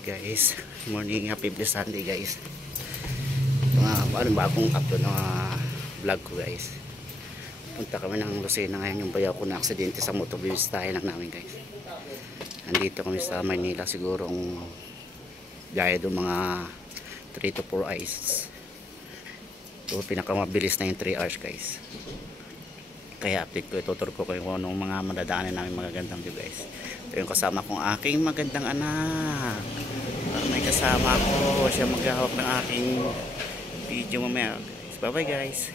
Hi guys, morning, happy blessed Sunday guys. Ano ba akong upload ng vlog ko guys. Punta kami ng Lucena ngayon, yung bayaw ko na aksidente sa motor, bibistahin lang namin guys. Nandito kami sa Manila, sigurong gaya doon mga 3 to 4 hours. So pinakamabilis na yung 3 hours guys. Kaya update ko, itutur ko kung anong mga madadaanan namin magagandang view guys. Ito yung kasama kong aking magandang anak. May kasama ko, siya maghahawak ng aking video mamaya. Bye bye guys.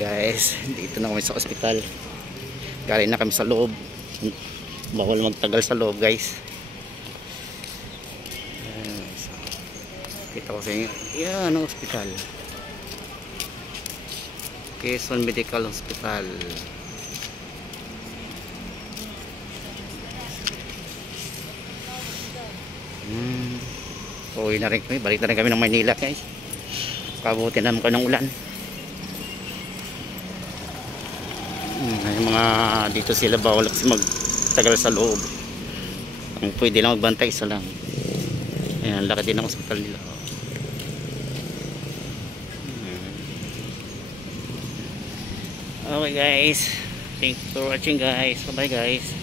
Guys, dito na kami sa ospital. Galing na kami sa loob. Bawal magtagal sa loob guys. Kita ko sa inyo. Yan ang ospital, Quezon Medical Hospital. Uwi na rin kami. Balik na rin kami ng Manila guys. Kabuti naman ko ng ulan. Yung mga dito sila bawal kasi magtagal sa loob. Ang pwede lang magbantay isa lang. Ayan, laki din ang hospital nila. Okay guys, thanks for watching guys. Bye bye guys.